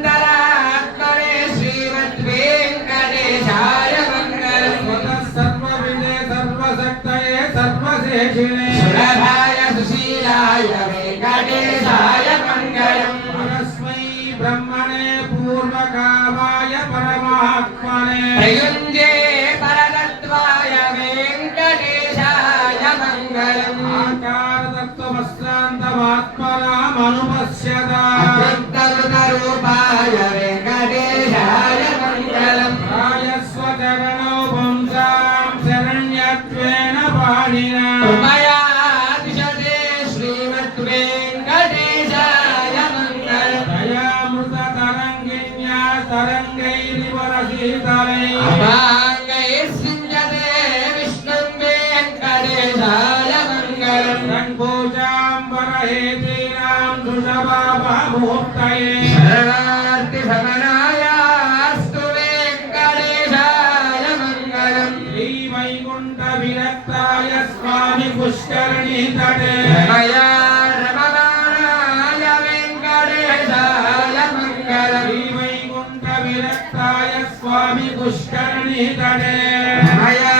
सर्वान्तरात्मने श्रीमद्वेङ्कटेशाय मङ्गलम् सर्वविदे सर्वशक्तये सर्वशेषिणे सुलभाय सुशीलाय वेङ्कटेशाय मङ्गलम् परस्मै ब्रह्मणे पूर्वकामाय परमात्मने प्रयुञ्जे परतत्त्वाय वेङ्कटेशाय मङ्गलम् आकारतत्त्वमस्यान्तमात्मनामनुपश्यता रूपाय वेङ्कटेशाय मङ्गलम् रायस्वचरणौ पुंसां शरण्यत्वेन पाणिना कृपया दिशते श्रीमद्वेङ्कटेशाय मङ्गलम् दयामृततरङ्गिन्या तरङ्गैरिवरसीतले अभाङ्गैर्सिञ्चते विष्णुं वेङ्कटेशाय मङ्गलम् रङ्गोजाम्बरहेतीनां दुषभावमुक्तये शरणार्तिशमनायास्तु वेङ्कटेशाय मङ्गलम् श्रीवैकुण्ठविरक्ताय स्वामि पुष्करणीतटे रमया रममाणाय वेङ्कटेशाय मङ्गलम् श्रीवैकुण्ठविरक्ताय स्वामि पुष्करणीतटे रमया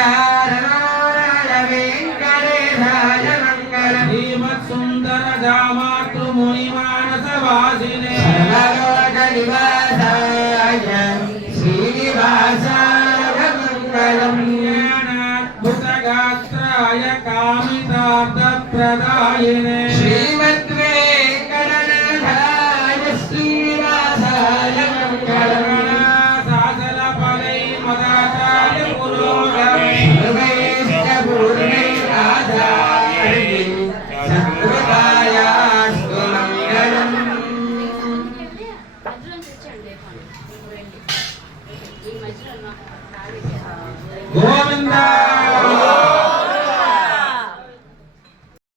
रममाणाय वेङ्कटेशाय मङ्गलम् श्रीमत्सुन्दरजामातृमुनिमानसवासिने सर्वलोकनिवासाय श्रीनिवासाय मङ्गलम् ज्ञानाद्भुतगात्राय कामितार्थप्रदायिने श्रीमद्वेङ्कटनाथाय श्रीनिवासाय मङ्गलम् सासलफलै मदाचार्य पुरोगमे గోవిందా